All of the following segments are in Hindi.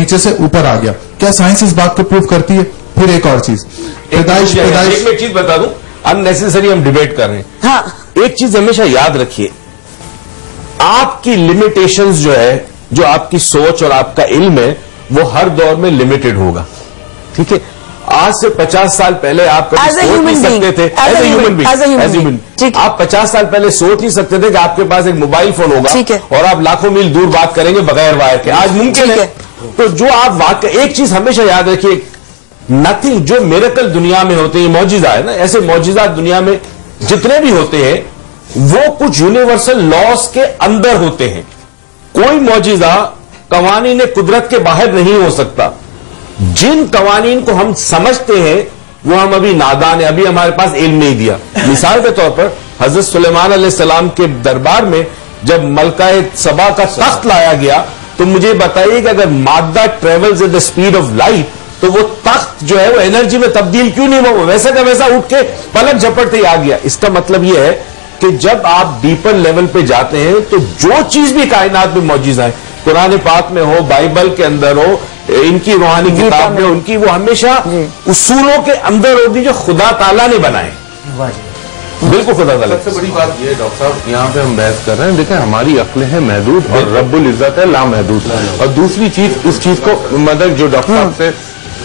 नीचे से ऊपर आ गया। क्या साइंस इस बात को प्रूव करती है? फिर एक और चीज, पैदाइश एक चीज बता दूं, अननेसेसरी हम डिबेट कर रहे हैं। हाँ, एक चीज हमेशा याद रखिए, आपकी लिमिटेशंस जो है, जो आपकी सोच और आपका इल्म है, वो हर दौर में लिमिटेड होगा। ठीक है, आज से 50 साल पहले आप कभी सोच नहीं सकते थे, एज ए ह्यूमन बीइंग, आप 50 साल पहले सोच नहीं सकते थे कि आपके पास एक मोबाइल फोन होगा और आप लाखों मील दूर बात करेंगे बगैर वायर के। आज मुमकिन है। तो जो आप वाकई, एक चीज हमेशा याद रखिए, नथिंग, जो मिरेकल दुनिया में होते हैं, मौजिजा है ना, ऐसे मौजिजा दुनिया में जितने भी होते हैं वो कुछ यूनिवर्सल लॉस के अंदर होते हैं। कोई मौजिजा कवानीन कुदरत के बाहर नहीं हो सकता। जिन कवानीन को हम समझते हैं वो हम अभी नादान है, अभी हमारे पास इल्म नहीं दिया। मिसाल के तौर पर हजरत सुलेमान अलैहिस्सलाम के दरबार में जब मलका सबा का तख्त लाया गया, तो मुझे बताइए कि अगर मादा travels at the speed of light, तो वो तख्त जो है वो एनर्जी में तब्दील क्यों नहीं हुआ? वैसा का वैसा उठ के पलक झपटते ही आ गया। इसका मतलब यह है कि जब आप डीपर लेवल पे जाते हैं तो जो चीज भी कायनात में मौजूद है, कुरान पाक में हो, बाइबल के अंदर हो, इनकी रूहानी किताब में उनकी, वो हमेशा उसूलों के अंदर होगी जो खुदा ताला ने बनाए। बिल्कुल खुदा ताला। सबसे बड़ी बात ये डॉक्टर साहब, यहाँ पे हम बहस कर रहे हैं, देखिए हमारी अक्ल है महदूद और रब्बुल इज्जत है लामहदूद। और दूसरी चीज, इस चीज को मतलब जो डॉक्टर साहब से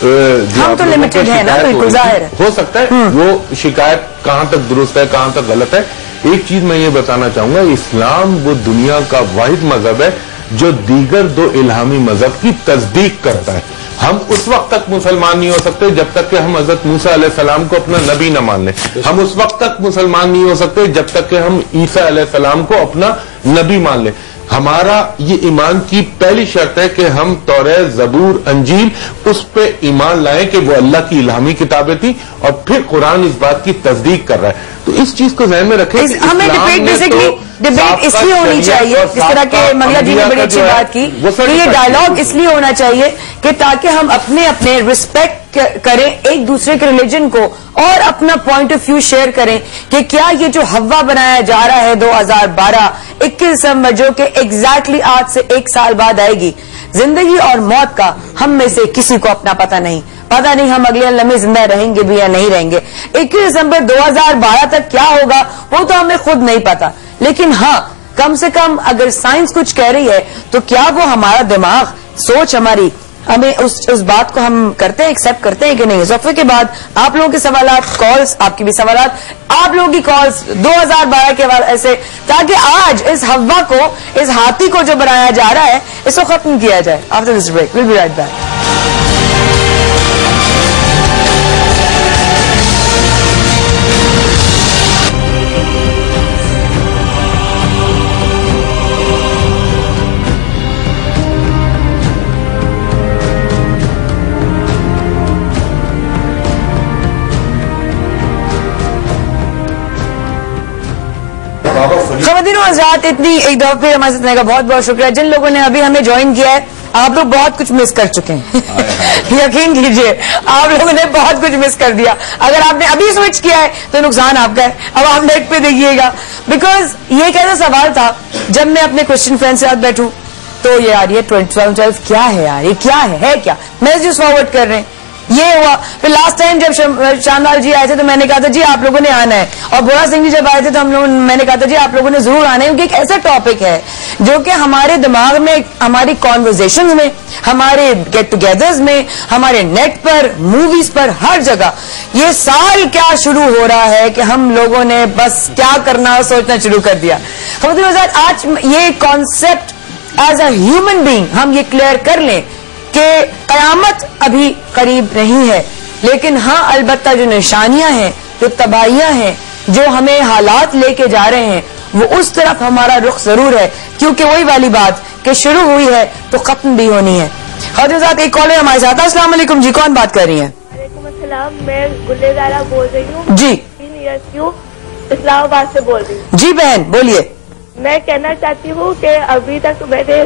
हम तो लिमिटेड है ना, बिल्कुल जाहिर है। हो सकता है वो शिकायत कहाँ तक दुरुस्त है, कहाँ तक गलत है। एक चीज मैं ये बताना चाहूंगा, इस्लाम वो दुनिया का वाहिद मजहब है जो दीगर दो इल्हामी मजहब की तस्दीक करता है। हम उस वक्त तक मुसलमान नहीं हो सकते जब तक कि हम हजरत मूसा अलैहिस्सलाम को अपना नबी न मान लें। हम उस वक्त तक मुसलमान नहीं हो सकते जब तक कि हम ईसा अलैहिस्सलाम को अपना नबी मान लें। हमारा ये ईमान की पहली शर्त है कि हम तौरात, ज़बूर, अंजील उस पे ईमान लाएं कि वो अल्लाह की इल्हामी किताबें थी, और फिर कुरान इस बात की तस्दीक कर रहा है। तो इस चीज को ध्यान में रखें। हमें डिबेट बेसिकली डिबेट इसलिए होनी चाहिए, जिस तरह के मंगला जी ने बड़ी अच्छी बात की, कि ये डायलॉग इसलिए होना चाहिए कि ताकि हम अपने अपने रिस्पेक्ट करें एक दूसरे के रिलीजन को और अपना पॉइंट ऑफ व्यू शेयर करें कि क्या ये जो हवा बनाया जा रहा है 2012 21 दिसंबर, जो कि एग्जैक्टली आज से 1 साल बाद आएगी, जिंदगी और मौत का हम में से किसी को अपना पता नहीं हम अगले लम्हे जिंदा रहेंगे भी या नहीं रहेंगे। 21 दिसंबर 2012 तक क्या होगा वो तो हमें खुद नहीं पता, लेकिन हाँ, कम से कम अगर साइंस कुछ कह रही है तो क्या वो हमारा दिमाग, सोच हमारी, हमें उस बात को हम करते हैं, एक्सेप्ट करते हैं कि नहीं। वक्फे के बाद आप लोगों के सवालात, कॉल्स, आपकी भी सवालात, आप लोगों की कॉल्स 2012 के बाद ऐसे, ताकि आज इस हवा को, इस हाथी को जो बनाया जा रहा है, इसको खत्म किया जाए। After this break will be right back. खवातीन और हज़रात, इतनी एक दफा फिर हमारे साथ रहने का बहुत बहुत शुक्रिया। जिन लोगों ने अभी हमें ज्वाइन किया है, आप लोग बहुत कुछ मिस कर चुके हैं। यकीन कीजिए, आप लोगों ने बहुत कुछ मिस कर दिया। अगर आपने अभी स्विच किया है तो नुकसान आपका है। अब आप नेट पे देखिएगा, बिकॉज ये एक ऐसा सवाल था, जब मैं अपने क्रिश्चियन फ्रेंड से साथ बैठूं तो ये यार, ये 12 क्या है यार, ये क्या है क्या, मैसेज फॉरवर्ड कर रहे हैं, ये हुआ। फिर लास्ट टाइम जब शानदार जी आए थे तो मैंने कहा था जी आप लोगों ने आना है, और बोरा सिंह जी जब आए थे तो मैंने कहा था जी आप लोगों ने जरूर आना है, क्योंकि एक ऐसा टॉपिक है जो कि हमारे दिमाग में, हमारी कॉन्वर्जेशंस में, हमारे गेट टुगेदर्स में, हमारे नेट पर, मूवीज पर, हर जगह ये साल क्या शुरू हो रहा है कि हम लोगों ने बस क्या करना सोचना शुरू कर दिया। आज ये concept as a human being हम ये क्लियर कर लें कि कयामत अभी करीब नहीं है, लेकिन हाँ अलबत्ता जो निशानियां हैं, जो तबाहियां हैं, जो हमें हालात लेके जा रहे हैं, वो उस तरफ हमारा रुख जरूर है, क्योंकि वही वाली बात कि शुरू हुई है तो खत्म भी होनी है। हजरत साहब, एक कॉलर हमारे साथ। अस्सलाम वालेकुम जी, कौन बात कर रही हैं? वालेकुम अस्सलाम, मैं गुलेजारा बोल रही हूँ जी, 3 इयर्स की हूँ, इस्लामाबाद से बोल रही हूँ। जी बहन बोलिए। मैं कहना चाहती हूँ कि अभी तक मैंने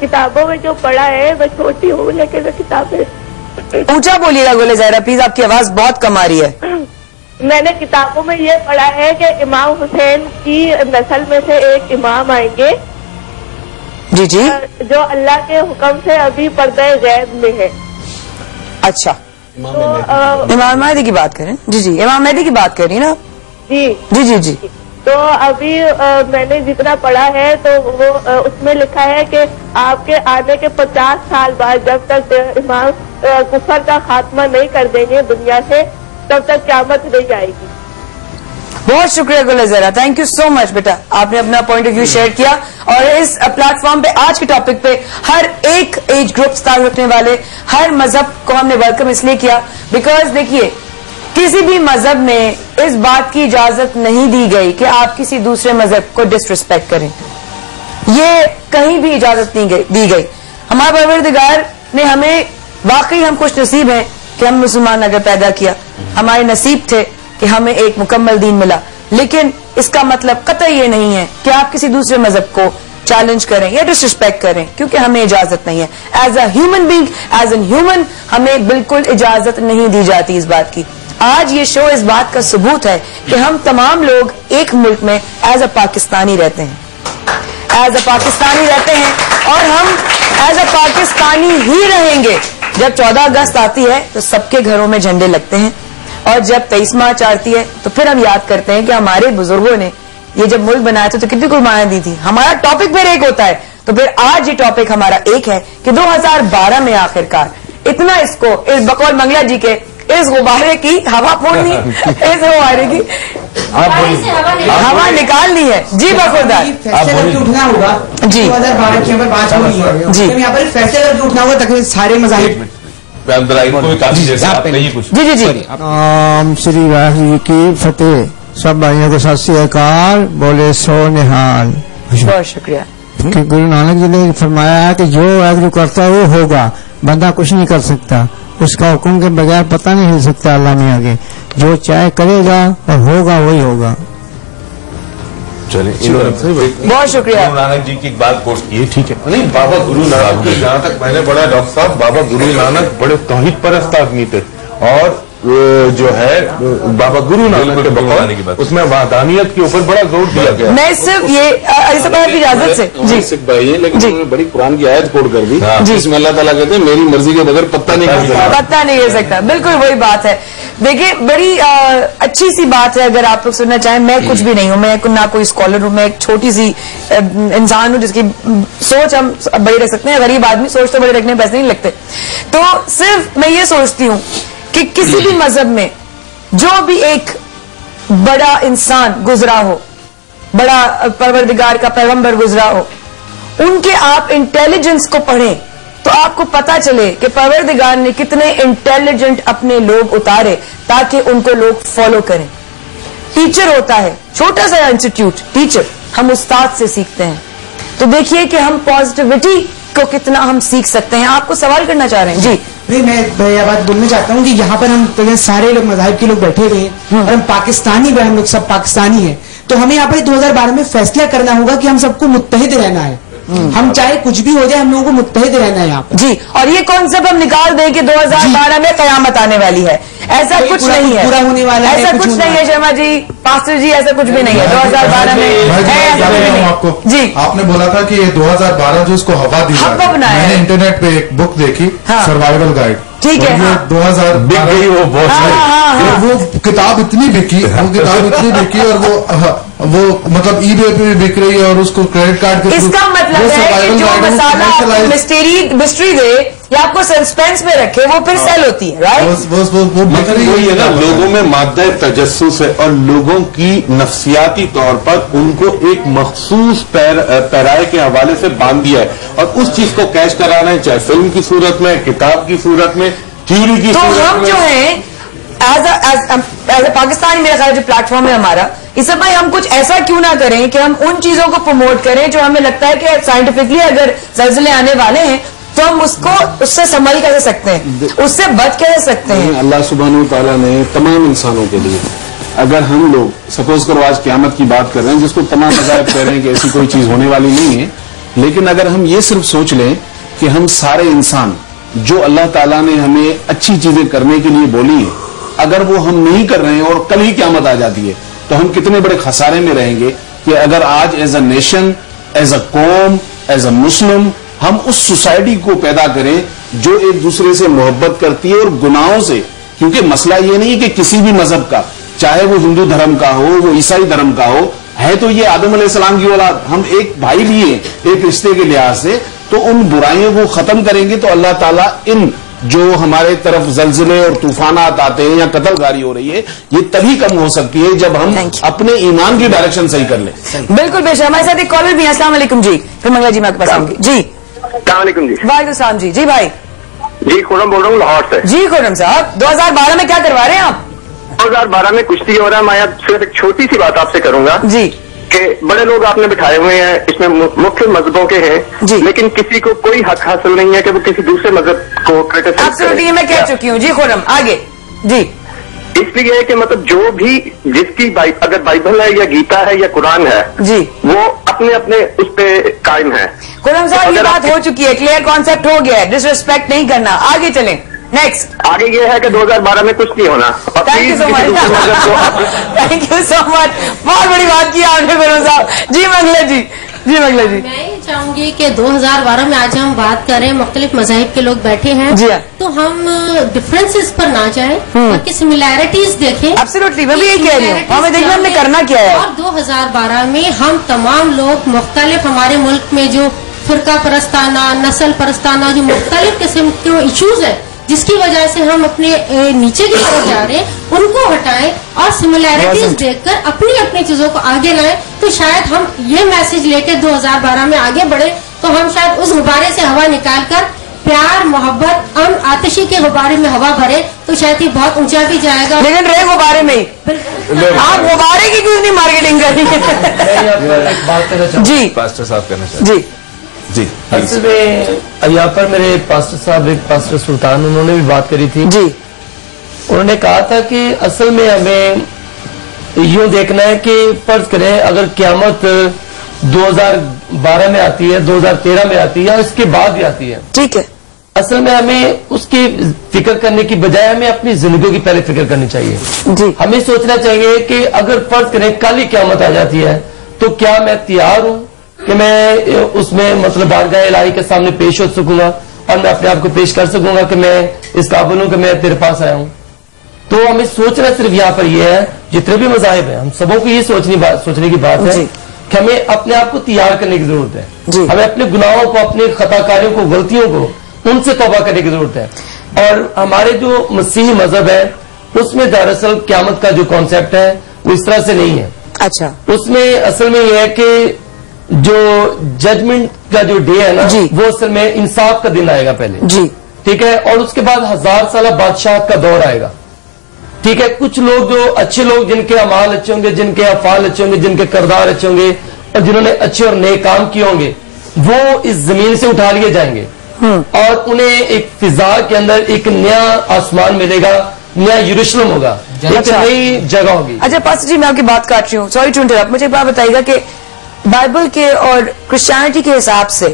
किताबों में जो पढ़ा है वह छोटी हूँ, लेकिन किताबें, ऊंचा बोलिएगा गुलेजारा प्लीज, आपकी आवाज बहुत कम आ रही है। मैंने किताबों में ये पढ़ा है कि इमाम हुसैन की नस्ल में से एक इमाम आएंगे जी जी। जो अल्लाह के हुक्म से अभी पर्दे गैब में है। अच्छा, तो इमाम मेहदी की बात करें। जी जी, इमाम मेहदी की बात करिए ना। जी जी जी जी। तो अभी मैंने जितना पढ़ा है तो वो उसमें लिखा है कि आपके आने के 50 साल बाद जब तक इमाम कुफर का खात्मा नहीं कर देंगे दुनिया से, तब तक क़यामत नहीं आएगी। बहुत शुक्रिया गुल जरा, थैंक यू सो मच बेटा, आपने अपना पॉइंट ऑफ व्यू शेयर किया। और इस प्लेटफॉर्म पे आज के टॉपिक पे हर एक एज ग्रुप ताल्लुक रखने वाले हर मजहब को हमने वेलकम इसलिए किया बिकॉज देखिए किसी भी मजहब में इस बात की इजाजत नहीं दी गई कि आप किसी दूसरे मजहब को डिसरिस्पेक्ट करें। ये कहीं भी इजाजत नहीं दी गई। हमारे परवरदिगार ने हमें, वाकई हम खुश नसीब हैं कि हम मुसलमान अगर पैदा किया, हमारे नसीब थे कि हमें एक मुकम्मल दीन मिला, लेकिन इसका मतलब कतई ये नहीं है कि आप किसी दूसरे मजहब को चैलेंज करें या डिसरिस्पेक्ट करें, क्योंकि हमें इजाजत नहीं है। As a human being, as an human, हमें बिल्कुल इजाजत नहीं दी जाती इस बात की। आज ये शो इस बात का सबूत है कि हम तमाम लोग एक मुल्क में एज अ पाकिस्तानी रहते हैं, एज अ पाकिस्तानी रहते हैं, और हम एज अ पाकिस्तानी ही रहेंगे। जब 14 अगस्त आती है तो सबके घरों में झंडे लगते हैं, और जब 23 मार्च आती है तो फिर हम याद करते हैं कि हमारे बुजुर्गों ने ये जब मुल्क बनाया था तो कितनी कुर्बानियां दी थी। हमारा टॉपिक फिर एक होता है, तो फिर आज ये टॉपिक हमारा एक है कि 2012 में आखिरकार इतना इसको इस बकौल मंगला जी के इस गुब्बारे की हवा फोड़नी, इस गुब्बारे की हवा निकालनी है। जी बखुरदार, फैसले करके उठना होगा। जी 2012 के ऊपर बात हो रही है जी, यहाँ पर फैसले करके उठना होगा ताकि सारे मज़ाहिब। जी जी जी। श्री वाहिगुरु की फतेह। सब भाइयों को सत श्री अकाल, बोले सो निहाल। बहुत शुक्रिया। कि गुरु नानक जी ने फरमाया है कि जो एग्रो करता है वो होगा, बंदा कुछ नहीं कर सकता, उसका हुक्म के बगैर पता नहीं हिल सकता अल्लाह में आगे। जो चाहे करेगा और होगा वही होगा। चलिए, बहुत शुक्रिया। गुरु नानक जी की एक बात कोर्स की, ठीक है। नहीं, बाबा गुरु नानक की जहाँ तक मैंने पढ़ा डॉक्टर साहब, बाबा गुरु नानक बड़े तौहीद परस्त आदमी थे, और जो है बाबा गुरु नानक के बकौल उसमें वाहदानियत के ऊपर बड़ा जोर दिया गया। मैं सिर्फ ये की इजाजत से जी सिख भाई है, लेकिन उन्होंने बड़ी कुरान की आयत कोड कर दी जिसमें अल्लाह ताला कहते हैं मेरी मर्जी के बगैर पत्ता नहीं गिर सकता। पत्ता नहीं गिर सकता, बिल्कुल वही बात है। देखिए बड़ी अच्छी सी बात है, अगर आप लोग सुनना चाहें। मैं कुछ भी नहीं हूँ, मैं ना कोई स्कॉलर हूँ, मैं एक छोटी सी इंसान हूँ जिसकी सोच हम बड़ी रख सकते हैं। गरीब आदमी सोच तो बड़े रखने पैसे नहीं लगते। तो सिर्फ मैं ये सोचती हूँ कि किसी भी मजहब में जो भी एक बड़ा इंसान गुजरा हो, बड़ा परवरदिगार का पैगंबर गुजरा हो, उनके आप इंटेलिजेंस को पढ़ें तो आपको पता चले कि परवरदिगार ने कितने इंटेलिजेंट अपने लोग उतारे ताकि उनको लोग फॉलो करें। टीचर होता है, छोटा सा इंस्टीट्यूट, टीचर हम उस्ताद से सीखते हैं। तो देखिए कि हम पॉजिटिविटी को कितना हम सीख सकते हैं। आपको सवाल करना चाह रहे हैं जी? नहीं, मैं यह बात बोलना चाहता हूँ कि यहाँ पर हम तो सारे लोग मज़ाहिब के लोग बैठे हुए हैं और हम पाकिस्तानी भी, हम लोग सब पाकिस्तानी हैं, तो हमें यहाँ पर 2012 में फैसला करना होगा कि हम सबको मुत्तहिद रहना है। हम चाहे कुछ भी हो जाए, हम लोगों को मुत्तहिद रहना है यहाँ पर जी। और ये कॉन्सेप्ट हम निकाल दें कि 2012 में कयामत आने वाली है, ऐसा कुछ नहीं है, पूरा होने वाला है, ऐसा कुछ नहीं है शर्मा जी, पास्टर जी, ऐसा कुछ भी नहीं है 2012 में है। आपको जी, आपने बोला था कि ये 2012 जो इसको हवा दी हवा बनाया है। मैंने इंटरनेट पे एक बुक देखी, सर्वाइवल गाइड, ठीक है, 2012 वो बहुत वो किताब इतनी बिकी, और वो मतलब eBay पे भी बिक रही है, और उसको क्रेडिट कार्ड के इसका मतलब है कि जो मसाला आपको मिस्ट्री दे या आपको सस्पेंस में रखे वो फिर सेल होती है, राइट? वो बिक रही है ना, लोगों में मादा तजस्सुस है, और लोगों की नफ्सियाती तौर पर उनको एक मखसूस पैराए के हवाले से बांध दिया है, और उस चीज को कैश कराना है, चाहे फिल्म की सूरत में, किताब की सूरत में, थ्योरी की सूरत में। तो हम जो है एज ए पाकिस्तानी, मेरा ख्याल जो प्लेटफॉर्म है हमारा, इस समय हम कुछ ऐसा क्यों ना करें कि हम उन चीजों को प्रमोट करें जो हमें लगता है कि साइंटिफिकली अगर ज़लज़ले आने वाले हैं तो हम उससे संभल कैसे सकते हैं, उससे बच कैसे सकते हैं। अल्लाह सुब्हानहू तआला ने तमाम इंसानों के लिए, अगर हम लोग सपोज करो आज क़यामत की बात कर रहे हैं जिसको तमाम मज़ाहिब कह रहे हैं कि ऐसी कोई चीज होने वाली नहीं है, लेकिन अगर हम ये सिर्फ सोच लें कि हम सारे इंसान जो अल्लाह ताला ने हमें अच्छी चीजें करने के लिए बोली है, अगर वो हम नहीं कर रहे हैं और कल ही क़यामत आ जाती है, तो हम कितने बड़े खसारे में रहेंगे कि अगर आज as a nation, as a कौम, एज अ मुस्लिम हम उस सोसाइटी को पैदा करें जो एक दूसरे से मोहब्बत करती है और गुनाहों से, क्योंकि मसला ये नहीं कि किसी भी मजहब का, चाहे वो हिंदू धर्म का हो, वो ईसाई धर्म का हो, है तो ये आदम अलैहिस्सलाम की औलाद, हम एक भाई भी हैं एक रिश्ते के लिहाज से, तो उन बुराइयों को खत्म करेंगे तो अल्लाह ताला इन जो हमारे तरफ जलजले और तूफानात आते हैं या कत्लगारी हो रही है, ये तभी कम हो सकती है जब हम अपने ईमान की डायरेक्शन सही कर लें। बिल्कुल बेशक। हमारे साथ एक कॉलर भी है। अस्सलाम वालेकुम जी। फिर मंगला जी मैं आपके पास आऊंगी जी। अस्सलाम वालेकुम जी। वालेकुम सलाम जी। जी भाई। जी खुर्रम बोल रहा हूँ लाहौर से। जी खुर्रम साहब, 2012 में क्या करवा रहे हैं आप? 2012 में कुश्ती हो रहा है। मैं अब सिर्फ एक छोटी सी बात आपसे करूंगा जी, कि बड़े लोग आपने बिठाए हुए हैं, इसमें मुख्य मजहबों के हैं, लेकिन किसी को कोई हक हासिल नहीं है कि वो किसी दूसरे मजहब को क्रिटिसाइज करे। मैं कह चुकी हूँ जी खुर्रम, आगे जी। इसलिए कि मतलब जो भी जिसकी अगर बाइबल है या गीता है या कुरान है जी, वो अपने अपने उस पे कायम है। खुर्रम साहब ये बात हो चुकी है, क्लियर कॉन्सेप्ट हो गया है, डिसरिस्पेक्ट नहीं करना। आगे चलें, नेक्स्ट। आगे ये है कि 2012 में कुछ नहीं होना। Thank you so much, thank you so much, बहुत बड़ी बात की आपने खुर्रम साहब। जी मंगला जी। जी मंगला जी। मैं ये चाहूंगी कि 2012 में आज हम बात करें, मुख्तलिफ मज़ाहिब के लोग बैठे हैं जी, तो हम डिफरेंसेस पर ना जाएं, बल्कि सिमिलैरिटीज देखें। एब्सोल्युटली, मैं भी यही कह रही हूँ, हमें देखना हमने करना क्या है। और 2012 में हम तमाम लोग मुख्तलिफ हमारे मुल्क में जो फिरका परस्ताना, नस्ल परस्ताना, जो मुख्तलिफ किस्म के इशूज है जिसकी वजह से हम अपने नीचे की तरफ जा रहे हैं, उनको हटाएं और सिमिलैरिटीज देखकर अपनी अपनी चीजों को आगे लाएं। तो शायद हम ये मैसेज लेकर 2012 में आगे बढ़े, तो हम शायद उस गुब्बारे से हवा निकालकर प्यार, मोहब्बत, अमन, आतिशी के गुब्बारे में हवा भरे, तो शायद ये बहुत ऊंचा भी जाएगा। लेकिन रहे गुब्बारे में ही, आप गुब्बारे की क्यों नहीं मार्केटिंग करेंगे? जी पास्टर साहब कहना चाहिए। जी जी। असल में यहाँ पर मेरे पास्टर साहब, एक पास्टर सुल्तान, उन्होंने भी बात करी थी जी। उन्होंने कहा था कि असल में हमें यूं देखना है कि फर्ज करें अगर क़यामत 2012 में आती है, 2013 में आती है या इसके बाद भी आती है, ठीक है, असल में हमें उसकी फिक्र करने की बजाय हमें अपनी जिंदगी की पहले फिक्र करनी चाहिए जी। हमें सोचना चाहिए कि अगर फर्ज करें कल ही क़यामत आ जाती है तो क्या मैं तैयार हूं कि मैं उसमें मतलब बारगाह इलाही के सामने पेश हो सकूंगा और मैं अपने आप को पेश कर सकूंगा कि मैं इस काबिल हूं कि मैं तेरे पास आया हूं। तो हमें सोचना सिर्फ यहाँ पर यह है, जितने भी मज़ाहिब हैं हम सबों को ये सोचने की बात है कि हमें अपने आप को तैयार करने की जरूरत है। हमें अपने गुनाहों को, अपने खताकारियों को, गलतियों को, उनसे तौबा करने की जरूरत है। और हमारे जो मसीही मजहब है उसमें दरअसल क़यामत का जो कॉन्सेप्ट है वो इस तरह से नहीं है। अच्छा, उसमें असल में यह है कि जो जजमेंट का जो डे है ना, वो असल में इंसाफ का दिन आएगा पहले जी, ठीक है, और उसके बाद 1000 साल बादशाह का दौर आएगा। ठीक है, कुछ लोग जो अच्छे लोग, जिनके अमाल अच्छे होंगे, जिनके अफाल अच्छे होंगे, जिनके किरदार अच्छे होंगे और जिन्होंने अच्छे और नए काम किए होंगे, वो इस जमीन से उठा लिए जाएंगे और उन्हें एक फिजा के अंदर एक नया आसमान मिलेगा, नया यरूशलेम होगा, एक नई जगह होगी। अच्छा पास्टर जी, मैं आपकी बात काट रही हूँ, सॉरी टू इंटरप्ट, मुझे एक बात बताइएगा कि बाइबल के और क्रिश्चियनिटी के हिसाब से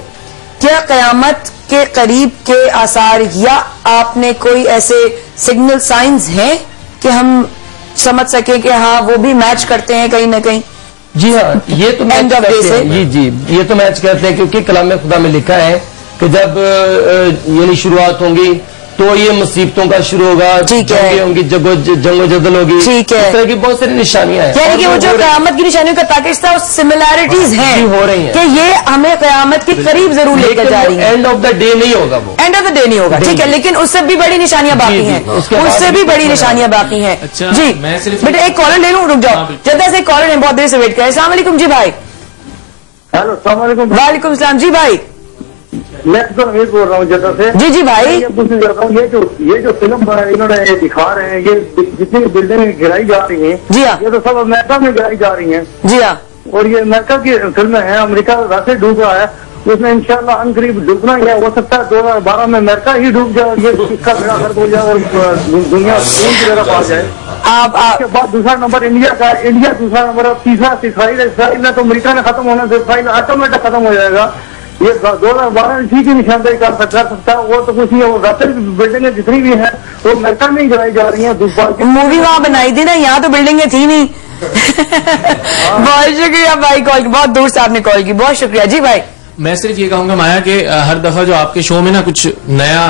क्या कयामत के करीब के आसार या आपने कोई ऐसे सिग्नल साइंस हैं कि हम समझ सके कि हाँ वो भी मैच करते हैं कहीं ना कहीं? जी हाँ, ये तो मैच करते हैं। जी, ये तो मैच करते हैं, क्योंकि कलाम खुदा में लिखा है कि जब यानी शुरुआत होंगी तो ये मुसीबतों का शुरू होगा, जंगें होंगी, जंगो जदल होगी, ठीक है, इस तरह की बहुत सारी निशानियां हैं। यानी कि वो जो कयामत की निशानियों का पैकेज था, सिमिलैरिटीज हैं, हो रही हैं कि ये हमें कयामत के करीब जरूर लेकर जा रही है। एंड ऑफ द डे नहीं होगा, वो एंड ऑफ द डे नहीं होगा, ठीक है, लेकिन उससे भी बड़ी निशानियां बाकी हैं, उससे भी बड़ी निशानियां बाकी हैं। जी बेटा, एक कॉलर ले लूं, रुक जाओ, जद्दा से एक कॉलर है, बहुत देर से वेट करें। अस्सलाम वालेकुम जी भाई। हेलो, अस्सलाम वालेकुम। वालेकुम सलाम जी भाई, मैं तो अमीर बोल रहा हूँ जद्दा से। जी जी भाई, ये पूछना चाहता हूँ, ये जो फिल्म इन्होंने दिखा रहे हैं, ये जितनी बिल्डिंग गिराई जा रही हैं, जी हाँ, ये तो सब अमेरिका में गिराई जा रही हैं। जी हाँ, और ये अमेरिका की फिल्में हैं, अमेरिका वैसे डूब रहा है, उसमें इंशाल्लाह अनकरीब डूबना ही है। हो सकता है 2012 में अमेरिका ही डूब जाए, ये इसका बेड़ा गर्क हो जाए और दुनिया की जगह पा जाए। उसके बाद दूसरा नंबर इंडिया का, इंडिया दूसरा नंबर, और तीसरा इसराइल है, तो अमेरिका ने खत्म होना, तो इसराइल ऑटोमेटिक खत्म हो जाएगा। ये 2012 इसी की निशानदेही कर सकता है, वो तो कुछ नहीं है। वो वैसे बिल्डिंगें जितनी भी हैं वो अमेरिका में ही गिराई जा रही हैं। मूवी वहां बनाई थी ना, यहाँ तो बिल्डिंगें थी नहीं। बहुत शुक्रिया भाई कॉल की, बहुत दूर से आपने कॉल की, बहुत शुक्रिया जी भाई। मैं सिर्फ ये कहूंगा माया कि हर दफा जो आपके शो में ना कुछ नया